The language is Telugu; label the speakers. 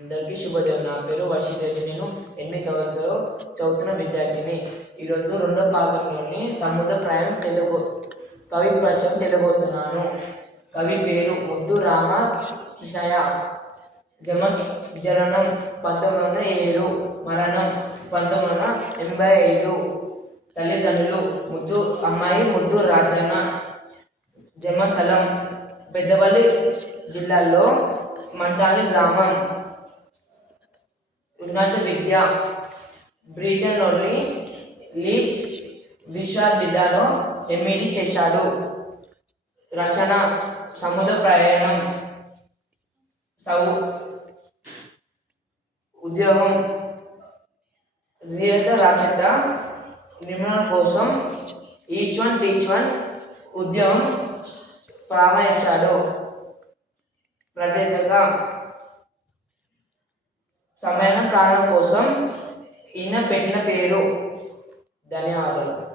Speaker 1: అందరికీ శుభోదయం. నా పేరు వర్షిత్ రెడ్డి నేను ఎనిమిది తరగతిలో చదువుతున్న విద్యార్థిని. ఈరోజు రెండో భాగంలోని సముద్ర ప్రయాణం తెలుగు కవి ప్రచం తెలుగుతున్నాను కవి పేరు ముద్దు రామ కృష్ణయ జమ జననం పంతొమ్మిది వందల ఏడు మరణం పంతొమ్మిది వందల ఎనభై ఐదు. తల్లిదండ్రులు ముద్దు అమ్మాయి ముద్దు రాజన్న. జన్మస్థలం పెద్దపల్లి జిల్లాలో మంటాలి గ్రామం. ఉన్నత విద్య. బ్రిటన్లోని లీచ్ విశ్వవిద్యాలయంలో ఎంఈడి చేశాడు. రచన సముద్ర ప్రయాణం సౌ ఉద్యోగం ధీరత రచయిత నిర్మాణ కోసం ఈచ్ వన్ టీచ్ వన్ ఉద్యోగం ప్రారంభించాడు. ప్రత్యేకంగా సమ్మేళనం ప్రారంభం కోసం ఈయన పెట్టిన పేరు. ధన్యవాదాలు.